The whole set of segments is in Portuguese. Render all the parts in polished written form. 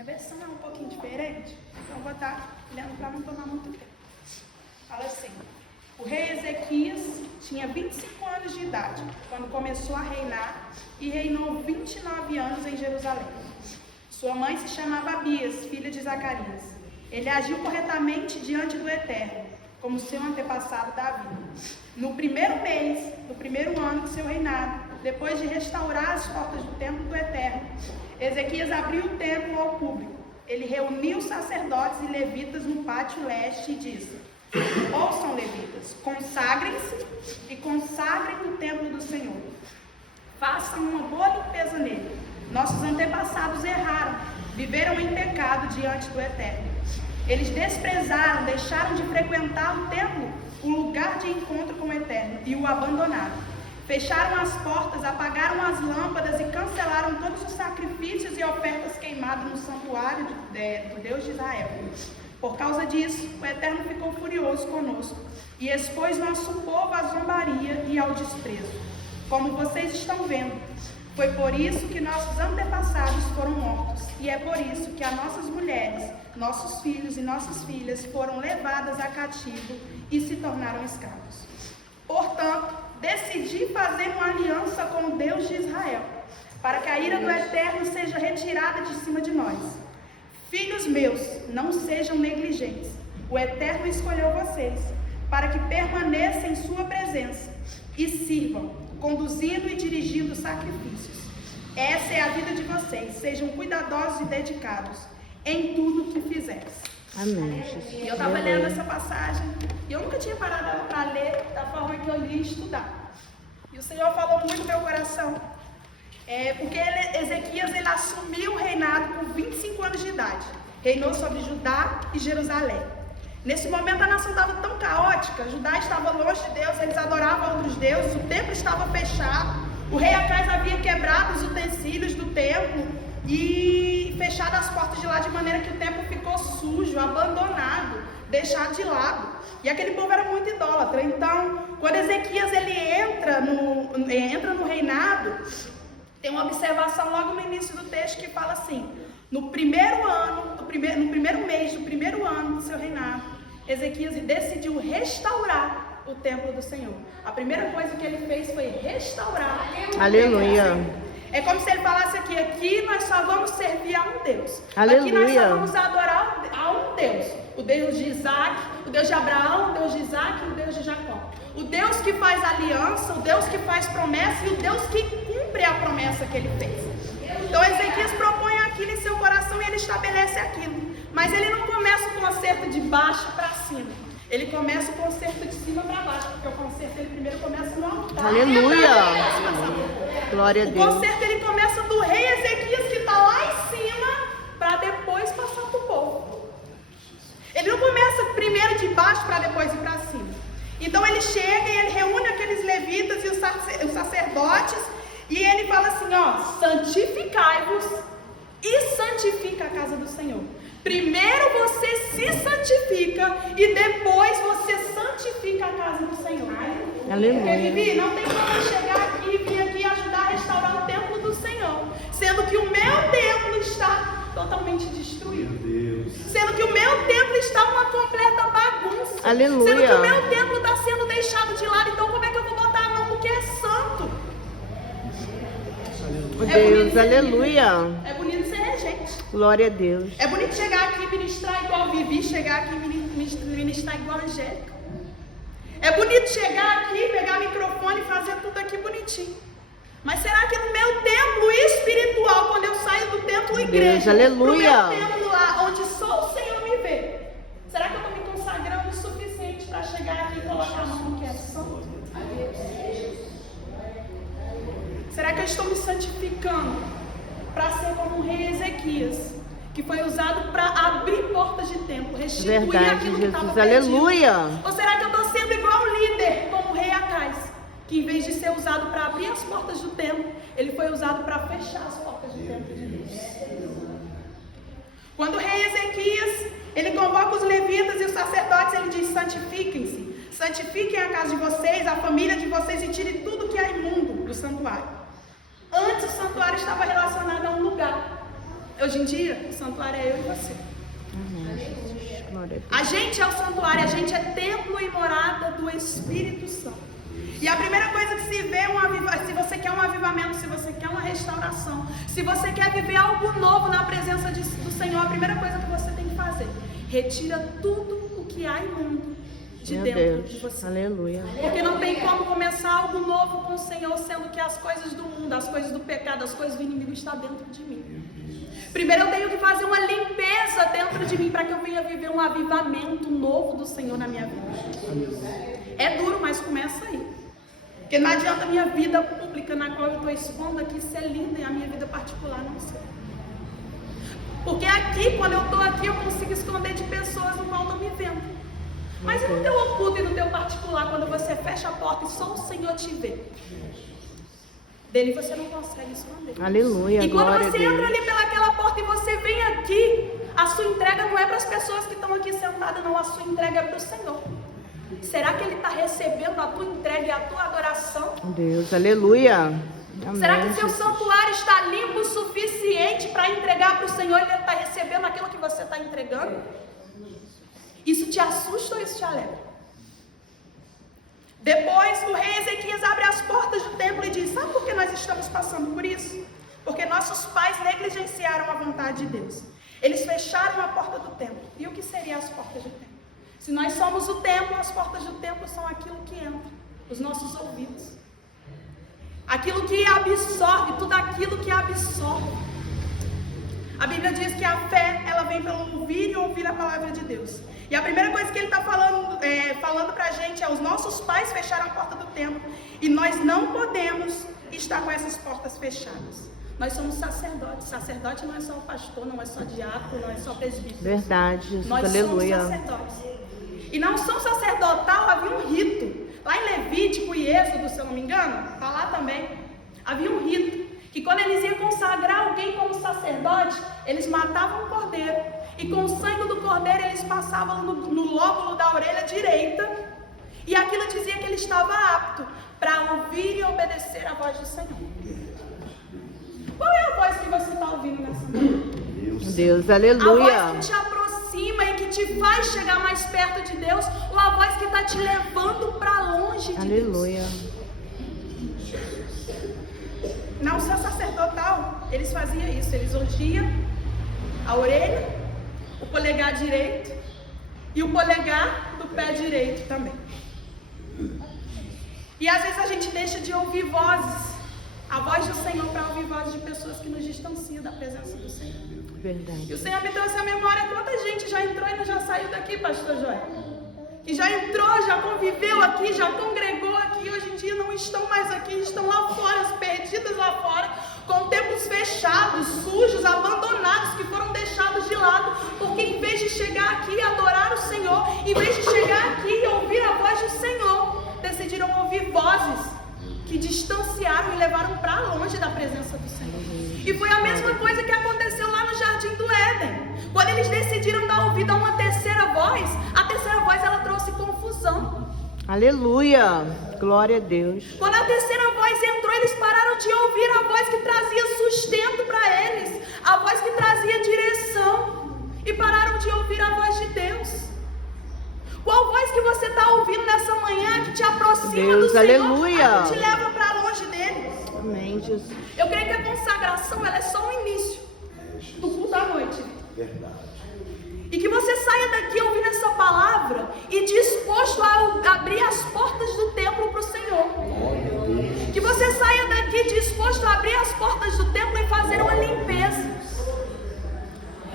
Minha versão é um pouquinho diferente, então eu vou estar lendo para não tomar muito tempo. Fala assim: o rei Ezequias tinha 25 anos de idade quando começou a reinar e reinou 29 anos em Jerusalém. Sua mãe se chamava Abias, filha de Zacarias. Ele agiu corretamente diante do Eterno, como seu antepassado Davi. No primeiro mês, no primeiro ano de seu reinado, depois de restaurar as portas do templo do Eterno, Ezequias abriu o templo ao público. Ele reuniu os sacerdotes e levitas no pátio leste e disse: ouçam, levitas, consagrem-se e consagrem o templo do Senhor. Façam uma boa limpeza nele. Nossos antepassados erraram, viveram em pecado diante do Eterno. Eles desprezaram, deixaram de frequentar o templo, o lugar de encontro com o Eterno, e o abandonaram. Fecharam as portas, apagaram as lâmpadas e cancelaram todos os sacrifícios e ofertas queimadas no santuário do Deus de Israel. Por causa disso, o Eterno ficou furioso conosco e expôs nosso povo à zombaria e ao desprezo, como vocês estão vendo. Foi por isso que nossos antepassados foram mortos, e é por isso que as nossas mulheres, nossos filhos e nossas filhas foram levadas a cativo e se tornaram escravos. Portanto, decidi fazer uma aliança com o Deus de Israel, para que a ira do Eterno seja retirada de cima de nós. Filhos meus, não sejam negligentes. O Eterno escolheu vocês, para que permaneçam em sua presença e sirvam, conduzindo e dirigindo sacrifícios. Essa é a vida de vocês. Sejam cuidadosos e dedicados em tudo que fizerem. Amém, Jesus. E eu estava lendo essa passagem e eu nunca tinha parado para ler da forma que eu li e estudar. E o Senhor falou muito no meu coração. Porque Ezequias ele assumiu o reinado com 25 anos de idade. Reinou sobre Judá e Jerusalém. Nesse momento a nação estava tão caótica, Judá estava longe de Deus, eles adoravam outros deuses, o templo estava fechado, o rei Acais havia quebrado os utensílios do templo e fechado as portas de lá, de maneira que o templo ficou sujo, abandonado, deixado de lado. E aquele povo era muito idólatra. Então, quando Ezequias ele entra no reinado, tem uma observação logo no início do texto que fala assim: no primeiro mês do primeiro ano do seu reinado, Ezequias decidiu restaurar o templo do Senhor. A primeira coisa que ele fez foi restaurar. Aleluia. É como se ele falasse aqui nós só vamos servir a um Deus. Aleluia. Aqui nós só vamos adorar a um Deus. O Deus de Isaac, o Deus de Abraão, o Deus de Isaac e o Deus de Jacó. O Deus que faz aliança, o Deus que faz promessa e o Deus que cumpre a promessa que ele fez. Então Ezequias propõe aquilo em seu coração e ele estabelece aquilo. Mas ele não começa o concerto de baixo para cima. Ele começa o concerto de cima para baixo, porque o concerto ele primeiro começa no altar. Aleluia. Glória a Deus. O concerto ele começa do rei Ezequias que está lá em cima, para depois passar para o povo. Ele não começa primeiro de baixo para depois ir para cima. Então ele chega e ele reúne aqueles levitas e os sacerdotes e ele fala assim: santificai-vos e santifica a casa do Senhor. Primeiro você se santifica e depois você santifica a casa do Senhor. Aleluia. Porque, Vivi, não tem como eu chegar aqui e vir aqui ajudar a restaurar o templo do Senhor, sendo que o meu templo está totalmente destruído. Sendo que o meu templo está uma completa bagunça. Aleluia. Sendo que o meu templo está sendo deixado de lado. Então como é que eu vou botar a mão no que é santo? Deus, aleluia. É bonito ser regente. Glória a Deus. É bonito chegar aqui e ministrar igual Vivi, chegar aqui e ministrar igual Angélica. É bonito chegar aqui, pegar o microfone e fazer tudo aqui bonitinho. Mas será que no meu templo espiritual, quando eu saio do templo igreja, Deus, aleluia, pro meu templo lá, onde só o Senhor me vê, será que eu estou me consagrando o suficiente para chegar aqui e colocar a mão no que é santo? Será que eu estou me santificando para ser como o rei Ezequias, que foi usado para abrir portas de templo, restituir verdade, aquilo que estava Jesus, perdido? aleluia. Ou será que eu estou sendo igual o líder, como o rei Acais, que em vez de ser usado para abrir as portas do templo, ele foi usado para fechar as portas do templo de Deus? Quando o rei Ezequias, ele convoca os levitas e os sacerdotes, ele diz: santifiquem-se, santifiquem a casa de vocês, a família de vocês, e tirem tudo que é imundo do santuário. Antes o santuário estava relacionado a um lugar. Hoje em dia, o santuário é eu e você. Amém. Glória a Deus. A gente é o santuário, a gente é templo e morada do Espírito Santo. E a primeira coisa que se vê é um avivamento. Se você quer um avivamento, se você quer uma restauração, se você quer viver algo novo na presença do Senhor, a primeira coisa que você tem que fazer: retira tudo o que há imundo de Meu dentro Deus. de você. Aleluia. Porque não tem como começar algo novo com o Senhor, sendo que as coisas do mundo, as coisas do pecado, as coisas do inimigo estão dentro de mim. Primeiro eu tenho que fazer uma limpeza dentro de mim para que eu venha viver um avivamento novo do Senhor na minha vida. É duro, mas começa aí. Porque não adianta a minha vida pública, na qual eu estou expondo aqui, ser linda, e a minha vida particular não ser. Porque aqui, quando eu estou aqui, eu consigo esconder de pessoas no qual estão me vendo. Mas e no teu oculto e no teu particular, quando você fecha a porta e só o Senhor te vê? Dele você não consegue esconder. Aleluia. E quando Glória a você Deus. entra ali pelaquela porta e você vem aqui, a sua entrega não é para as pessoas que estão aqui sentadas, não. A sua entrega é para o Senhor. Será que Ele está recebendo a tua entrega e a tua adoração? Deus, aleluia. Amém. Será que seu santuário está limpo o suficiente para entregar para o Senhor e Ele está recebendo aquilo que você está entregando? Isso te assusta ou isso te alegra? Depois o rei Ezequias abre as portas do templo e diz: sabe por que nós estamos passando por isso? Porque nossos pais negligenciaram a vontade de Deus. Eles fecharam a porta do templo. E o que seriam as portas do templo? Se nós somos o templo, as portas do templo são aquilo que entra, os nossos ouvidos. Aquilo que absorve, tudo aquilo que absorve. A Bíblia diz que a fé, ela vem pelo ouvir e ouvir a palavra de Deus. E a primeira coisa que ele está falando para a gente é: os nossos pais fecharam a porta do templo e nós não podemos estar com essas portas fechadas. Nós somos sacerdotes. Sacerdote não é só o pastor, não é só diácono, não é só presbítero. Verdade, Jesus, Nós aleluia. somos sacerdotes. E na unção sacerdotal havia um rito. Lá em Levítico e Êxodo, se eu não me engano, está lá também. Havia um rito que quando eles iam consagrar alguém como sacerdote, eles matavam um cordeiro. E com o sangue do cordeiro eles passavam no lóbulo da orelha direita. E aquilo dizia que ele estava apto para ouvir e obedecer a voz do Senhor. Qual é a voz que você está ouvindo nessa manhã? Deus, aleluia. A voz que te aproxima e que te faz chegar mais perto de Deus, ou a voz que está te levando para longe de Aleluia. Deus? Na unção sacerdotal, eles faziam isso. Eles ungiam a orelha, o polegar direito e o polegar do pé direito também. E às vezes a gente deixa de ouvir vozes, a voz do Senhor, para ouvir vozes de pessoas que nos distanciam da presença do Senhor. Verdade. E o Senhor me trouxe a memória: quanta gente já entrou e não já saiu daqui, pastor Joel? Que já entrou, já conviveu aqui, já congregou aqui, hoje em dia não estão mais aqui, estão lá fora, perdidas lá fora, com templos fechados, sujos, abandonados, que foram deixados de lado, porque em vez de chegar aqui e adorar o Senhor, em vez de chegar aqui e ouvir a voz do Senhor, decidiram ouvir vozes que distanciaram e levaram para longe da presença do Senhor. E foi a mesma coisa que aconteceu lá no Jardim do Éden. Quando eles decidiram dar ouvido a uma terceira voz, a terceira voz ela trouxe confusão. Aleluia. Glória a Deus. Quando a terceira voz entrou, eles pararam de ouvir a voz que trazia sustento para eles, a voz que trazia direção, e pararam de ouvir a voz de Deus. Qual voz que você está ouvindo nessa manhã que te aproxima Deus, do Senhor, aleluia. que te leva para longe dele? Amém, Jesus. Eu creio que a consagração ela é só o início do culto da noite. Verdade. E que você saia daqui ouvindo essa palavra e disposto a abrir as portas do templo para o Senhor. Que você saia daqui disposto a abrir as portas do templo e fazer uma limpeza.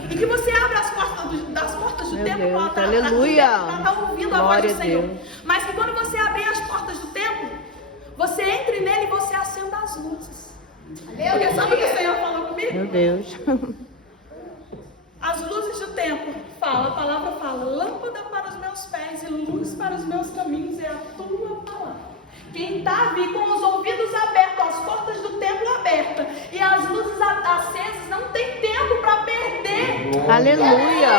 E que você abra as portas do Meu templo Deus, para aleluia. estar ouvindo a voz Glória do a Senhor. Deus. Mas que quando você abrir as portas do templo, você entre nele e você acenda as luzes. Porque sabe o que o Senhor falou comigo? Meu Deus. As luzes do templo, a palavra fala: lâmpada para os meus pés e luz para os meus caminhos é a tua palavra. Quem está aqui com os ouvidos abertos, as portas do templo abertas e as luzes acesas, não tem tempo para perder. Aleluia.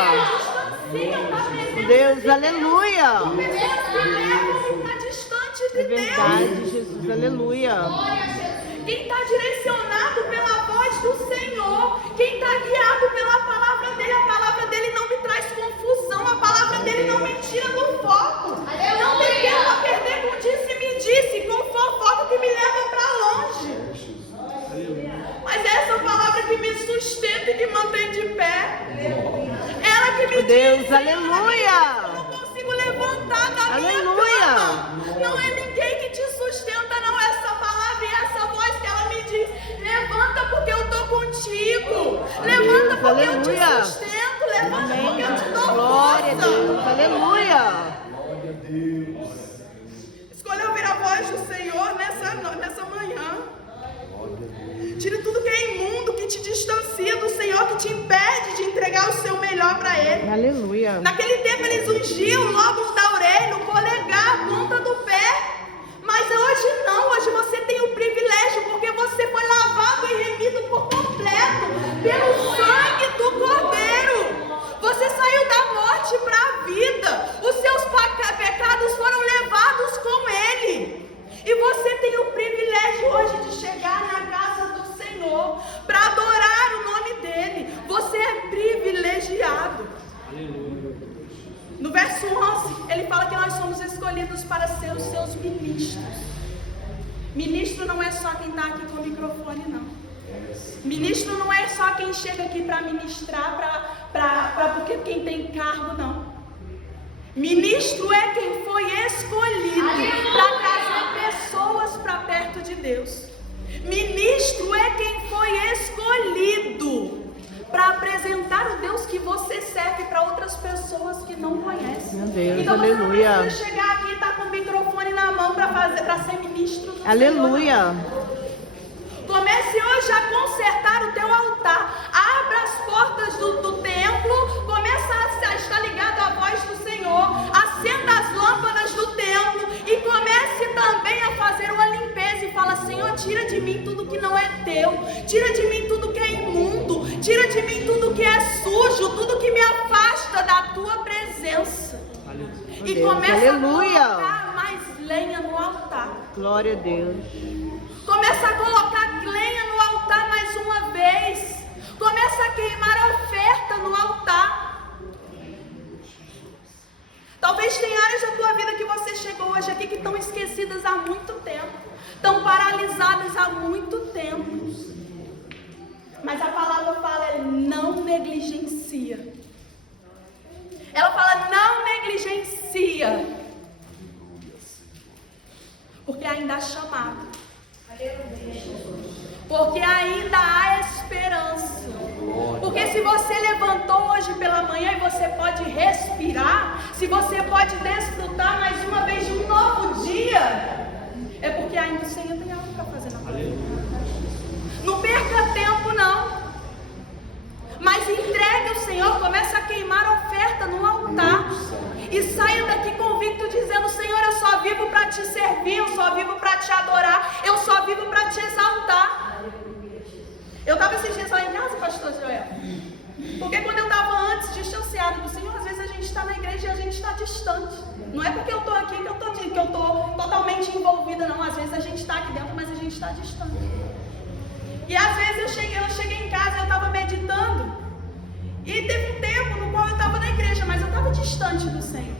Deus, aleluia. Pessoas que levam para distante de É verdade, Deus. Jesus, aleluia. quem está direcionado pela voz do Senhor, quem está guiado pela palavra dele. A palavra dele não me traz confusão, a palavra dele não me tira do foco. Não me leva a perder com disse-me-disse, com fofoca que me leva para longe. Mas é essa palavra que me sustenta e que mantém de pé. Ela que me Deus, diz, aleluia. eu não consigo levantar da minha Aleluia. cama. Não é ninguém que te sustenta, não. Essa palavra e essa voz que ela me diz: levanta porque eu estou contigo. Levanta porque eu te aleluia. sustento. Levanta porque eu te dou Glória a força. Deus, aleluia. Escolha ouvir a voz do Senhor nessa manhã. Tire tudo que é imundo, que te distancia do Senhor, que te impede de entregar o seu melhor para Ele. Aleluia. Naquele tempo eles ungiam o lóbulo da orelha, o polegar, a ponta do pé. Mas hoje não, hoje você tem o privilégio, porque você foi lavado e remido por completo pelo sangue do Cordeiro. Você saiu da morte para a vida. Os seus pecados foram levados com Ele. E você tem o privilégio hoje de chegar na casa do Senhor para adorar o nome dEle. Você é privilegiado. No verso 11, ele fala que nós somos escolhidos para ser os seus ministros. Ministro não é só quem está aqui com o microfone, não. Ministro não é só quem chega aqui para ministrar, porque quem tem cargo, não. Ministro é quem foi escolhido para trazer pessoas para perto de Deus. Ministro é quem foi escolhido para apresentar o Deus que você serve para outras pessoas que não conhecem. Meu Deus, então você aleluia. não precisa chegar aqui e estar com o microfone na mão para ser ministro do Aleluia. Senhor. Comece hoje a consertar o teu altar. Abra as portas do templo. Começa a estar ligado à voz do Senhor. Acenda as lâmpadas do templo. E comece também a fazer uma limpeza. E fala: Senhor, tira de mim tudo que não é teu. Tira de mim tudo que é imundo. Tira de mim tudo que é sujo. Tudo que me afasta da tua presença. E Deus, começa aleluia. a colocar mais lenha no altar. Glória a Deus. Começa a colocar lenha no altar mais uma vez. Começa a queimar oferta no altar. Talvez tenha áreas da tua vida que você chegou hoje aqui que estão esquecidas há muito tempo. Estão paralisadas há muito tempo. Mas a palavra fala: não negligencia. Ela fala: não negligencia. Porque ainda há chamado. Porque ainda há esperança. Porque se você levantou hoje pela manhã e você pode respirar, se você pode desfrutar mais uma vez de um novo dia, é porque ainda o Senhor tem algo para fazer na tua vida. Não perca tempo, não. Mas entregue ao Senhor, comece a queimar oferta no altar. E saia daqui convicto dizendo: Senhor, eu só vivo para te servir, eu só vivo para te adorar, eu só vivo para te exaltar. Eu estava esses dias lá em casa, pastor Joel. Porque quando eu estava antes distanciado do Senhor, às vezes a gente está na igreja e a gente está distante. Não é porque eu estou aqui que eu estou totalmente envolvida, não. Às vezes a gente está aqui dentro, mas a gente está distante. E às vezes eu cheguei em casa e eu estava meditando. E teve um tempo no qual eu estava na igreja, mas eu estava distante do Senhor.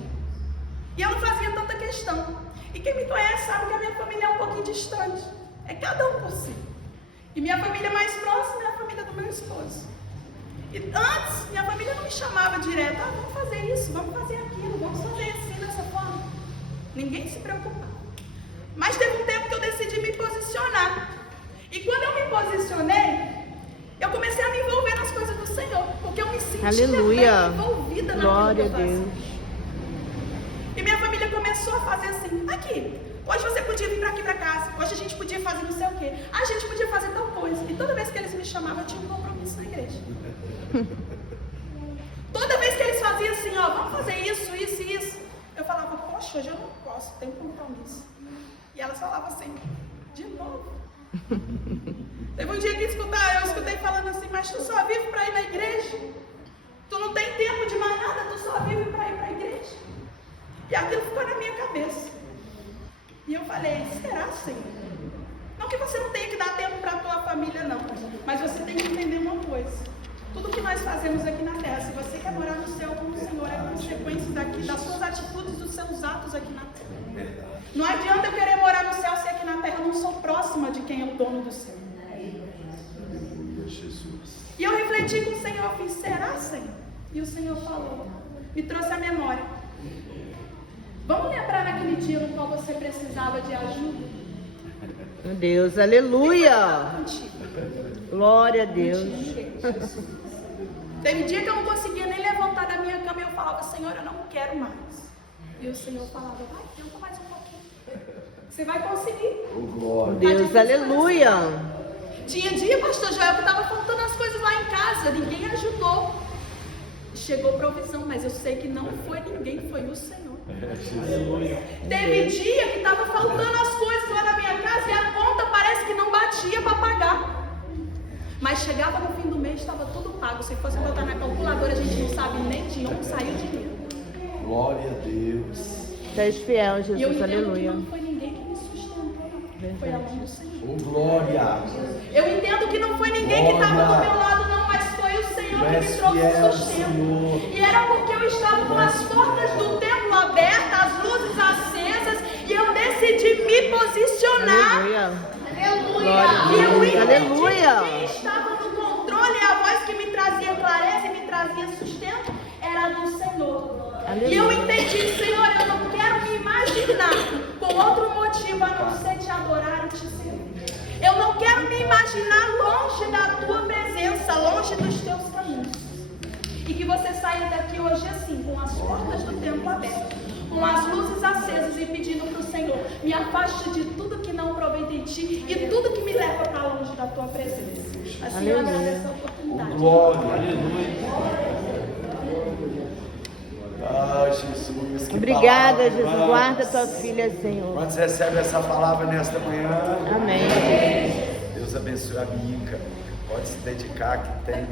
E eu não fazia tanta questão. E quem me conhece sabe que a minha família é um pouquinho distante. É cada um por si. E minha família mais próxima é a família do meu esposo. E antes, minha família não me chamava direto: vamos fazer isso, vamos fazer aquilo, vamos fazer assim, dessa forma. Ninguém se preocupava. Mas teve um tempo que eu decidi me posicionar. E quando eu me posicionei, eu comecei a me envolver nas coisas do Senhor, porque eu me sentia Aleluia. envolvida Glória a naquilo que eu Deus. fazia. E minha família começou a fazer assim: aqui, hoje você podia vir para aqui para casa, hoje a gente podia fazer não sei o quê, a gente podia fazer tal coisa. E toda vez que eles me chamavam, eu tinha um compromisso na igreja. Toda vez que eles faziam assim: vamos fazer isso, isso e isso, eu falava: poxa, hoje eu não posso, tenho compromisso. E elas falavam assim: de novo. Teve um dia que eu escutei falando assim: mas tu só vive para ir na igreja? Tu não tem tempo de mais nada, tu só vive para ir para a igreja? E aquilo ficou na minha cabeça. E eu falei: será, Senhor? Não Não que você não tenha que dar tempo para a tua família, não. Mas você tem que entender uma coisa. Tudo que nós fazemos aqui na terra, se você quer morar no céu com o Senhor, é consequência daqui, das suas atitudes, dos seus atos aqui na terra. Não adianta eu querer morar no céu se aqui na terra eu não sou próxima de quem é o dono do céu. E eu refleti com o Senhor, eu fiz, será, Senhor? E o Senhor falou, me trouxe a memória. Vamos lembrar naquele dia no qual você precisava de ajuda? Meu Deus, aleluia. Glória a Deus. Teve dia que eu não conseguia nem levantar da minha cama e eu falava, Senhor, eu não quero mais. E o Senhor falava, vai, tenta mais um pouquinho. Você vai conseguir. Meu Deus, aleluia. Tinha dia, pastor Joel, que estava faltando as coisas lá em casa, ninguém ajudou. Chegou provisão, mas eu sei que não foi ninguém, foi o Senhor. Teve dia que estava faltando as coisas lá na minha casa e a conta parece que não batia para pagar. Mas chegava no fim do mês, estava tudo pago. Se fosse botar na calculadora, a gente não sabe nem de onde saiu o dinheiro. Glória a Deus. Tu és fiel, E eu Jesus, entendo aleluia. que não foi ninguém que me sustentou, não. Foi a mão do Senhor. Oh, glória. Eu entendo que não foi ninguém que estava do meu lado, não, mas foi o Senhor que me trouxe o sustento. E era porque eu estava com as portas do templo abertas, as luzes acesas, e eu decidi me posicionar. Aleluia. E eu entendi Aleluia. que quem estava no controle, a voz que me trazia clareza e me trazia sustento, era do Senhor. Aleluia. E eu entendi, Senhor, eu não quero me imaginar com outro motivo a não ser te adorar e te servir. Eu não quero me imaginar longe da tua presença, longe dos teus caminhos. E que você saia daqui hoje assim, com as portas do templo abertas, com as luzes acesas e pedindo para o Senhor, me afaste de tudo que não provém de ti e tudo que me leva para longe da tua presença. Assim eu agradeço a oportunidade. Glória. Aleluia. Ah, Jesus. Obrigada, palavra, Jesus. irmãos. Guarda tua filha, Senhor. Quantos recebem essa palavra nesta manhã? Amém. Deus abençoe a Mica. Pode se dedicar que tem.